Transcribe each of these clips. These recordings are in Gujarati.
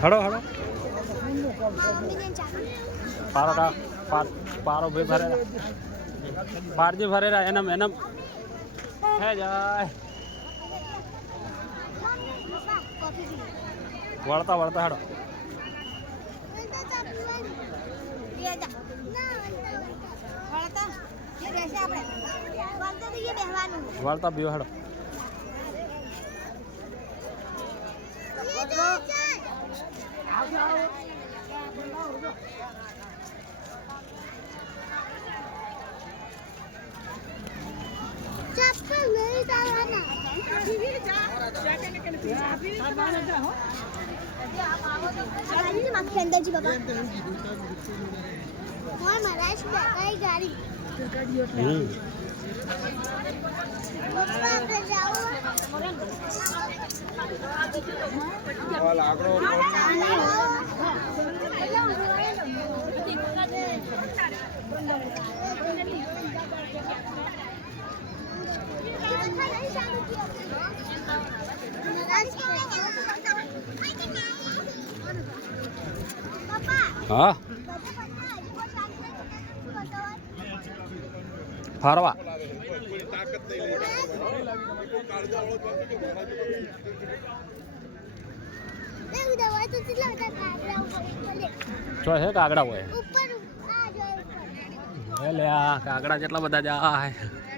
હડો હડો પારો કા પાર પારો ભાઈ ભરે પારજી ભરેલા એનમ એનમ હે જાય વળતા વળતા હડો વળતા હડો ચપ્પલ અંદરજી બાબા મોય મહારાજ બેટાઈ ગાડી જાવું હા? ફરવા. ચો હે કાગડા હોય? ઉપર આ લે આ કાગડા જેટલા બધા જાય.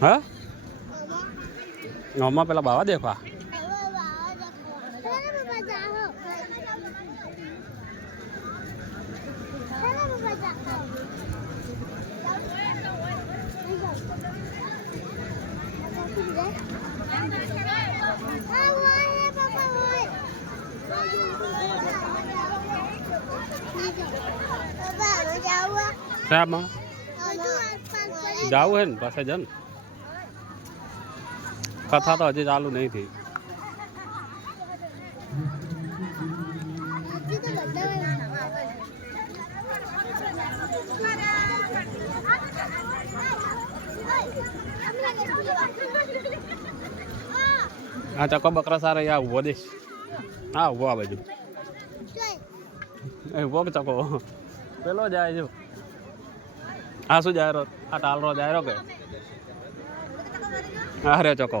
હા? આમાં પેલા બાવા દેખવા? શામાં જાવું હે ને પાસે જન કથા તો હજી ચાલુ નહીં થઈ. આ ચકો બકરા સારા આ ઊભો દેશ હા ઊભો આ બાજુ. એ ઊભો ચકો. પેલો જાય જો. આ શું જાય રો? આ ટાલરો જાય રો કે? હા રે ચકો.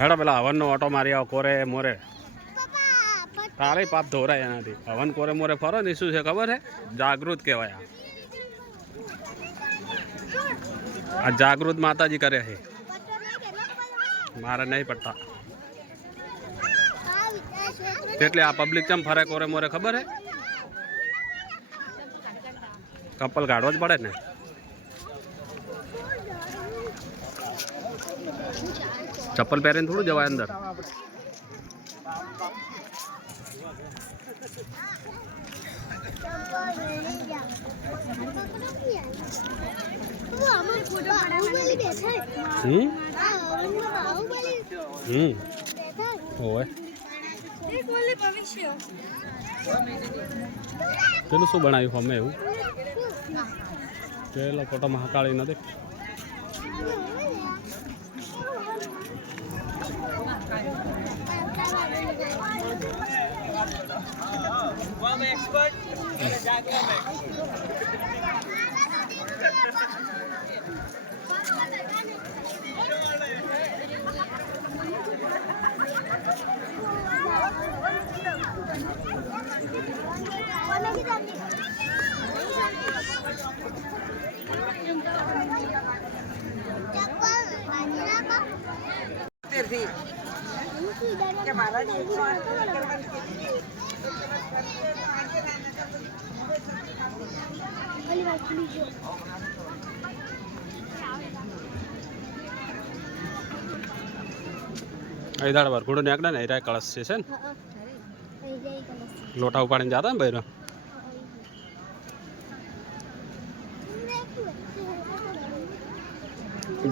હેડો પેલા હવનનો ઓટો મારી આવો કોરે મોરે. તારે પાપ ધોરાય એનાથી. હવન કોરે મોરે ફરો ને શું છે ખબર છે જાગૃત કહેવાય આ. જાગૃત માતાજી કરે છે. મારે નહીં પડતા. એટલે આ પબ્લિક ચમ ફરે કોરે મોરે ખબર હે? કપલ કાઢવો જ પડે ને. ચપ્પલ પહેરીને થોડું જવાય અંદર. હમ? હમ. હોય પેલું શું બનાવ્યું અમે એવું? પેલો ફોટો મહાકાળી નથી Terima kasih. અહીં દાડ વરઘોડો નીકળે ને એરા કળશ છે છે ને? લોટા ઉપાડીને જતા ને ભાઈ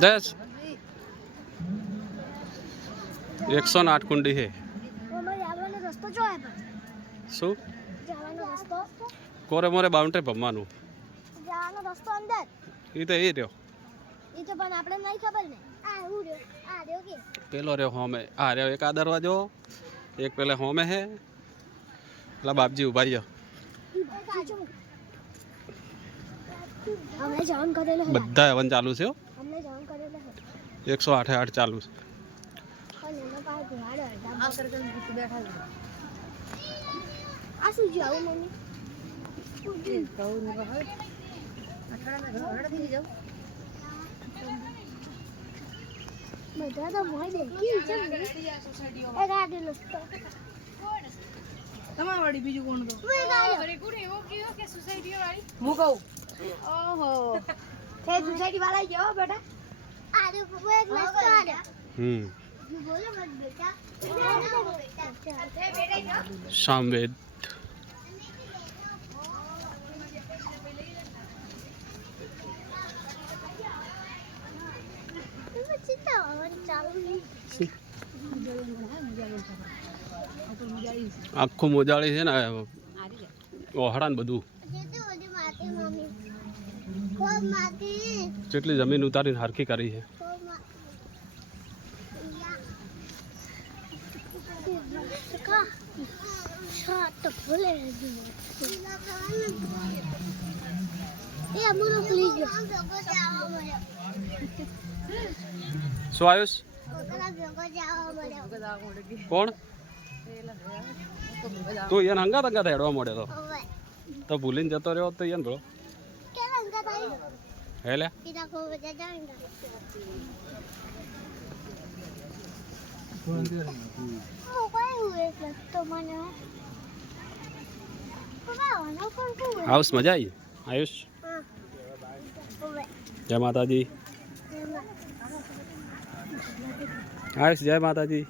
દસ. એકસો ને આઠ કુંડી છે. શું? કોરે મોરે બાઉન્ડ્રી ભમવાનું. જવાનો રસ્તો અંદર એ તો એ રહ્યો એ તો પણ આપણે નહીં ખબર ને આ હું રહ્યો આ રહ્યો કે પેલો રહ્યો હોમે આ રહ્યો એક આ દરવાજો એક પેલે હોમે હે પેલા બાપજી ઉભા રહ્યો અમને જાણ કરેલો હે બધા હવન ચાલુ છે હો. અમને જાણ કરેલો હે એકસો આઠે આઠ ચાલુ છે પણ એનો પાસે ઘોડાડો હતા આ શું છે આવું મમ્મી બધા તો મોય દેખી છે ને એક આ દિલો તમારી બીજું કોણ તો હું એક આયો હું કહું ઓહો તે સોસાયટી વાળા ગયો બેટા આ દે હું એક મસ્ત આ દે હમ બોલો મત બેટા સામવેદ આખું મોજાળી છે ને ઓહડા ને બધું જે તો ઓલી માટી મમ્મી ખૂબ માટી જેટલી જમીન ઉતારીને હરખી કરી છે ખૂબ મા કા શાટ ભલે એ અમુનો ખુલી ગયો શું આયુષ કોણ તું એને હંગાત હંગાત હેડવા મળે તો તો ભૂલીને જતો રહ્યો તો એને ભલો હે લે આયુષ મજા આવી આયુષ જય માતાજી આયુષ જય માતાજી.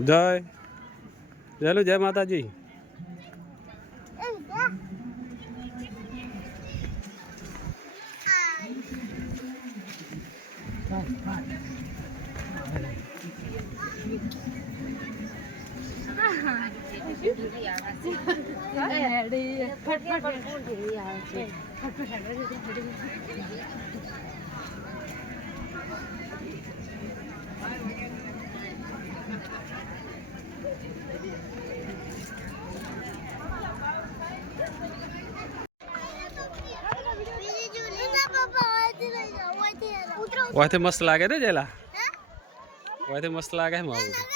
જય જયલુ જય. માતાજી. ઓયથી મસ્ત લાગે ને જેલા ઓયથી મસ્ત લાગે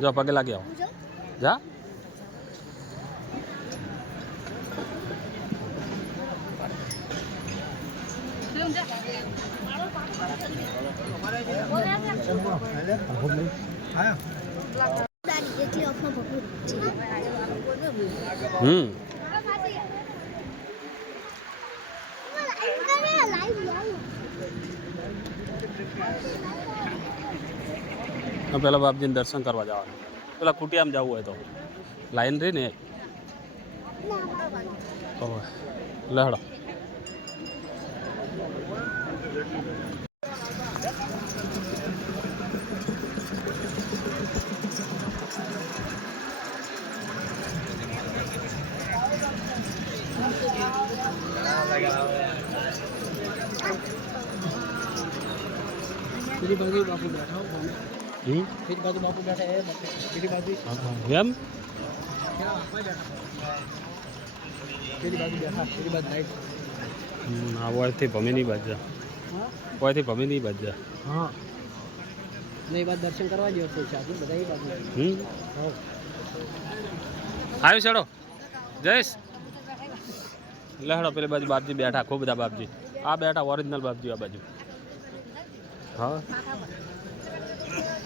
જો પગે લાગી આવો. જા. એટલી तो पहला बाप जी दर्शन करवा जाओ। पहला कुटिया में जाऊ तो। लाइन रही ने? लहड़ा। बाबू बैठा हो। હમ? પેલી બાજુ બાપુ બેઠા એ પેલી બાજુ હા, હા. એમ પેલી બાજુ આ વયથી ભમીની બાજુ હા? એ બાદ દર્શન કરવા જેવો છે સાધુ બધા એ બાજુ. હમ? જયેશ. લેહડો પેલી બાજુ બાપજી બેઠા ખૂબ બધા બાપજી. આ બેઠા ઓરિજિનલ બાપજી આ બાજુ. હા.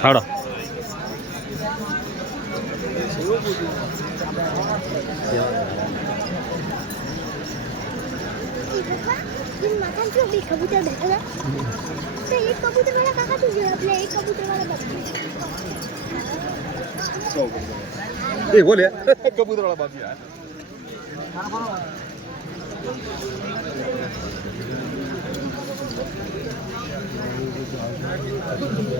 કબૂતર મારા હમ. હાડો માથા જો બે કબૂતર બેઠા હતા તો એક કબૂતર વાળા કાકા તું જો આપણે એક કબૂતર વાળા બાપુ એ બોલે કબૂતર વાળા બાપી યાર આમ તો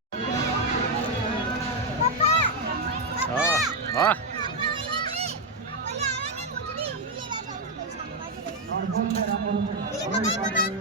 વિદ્યા જા આવીશ હા. હા. પપ્પા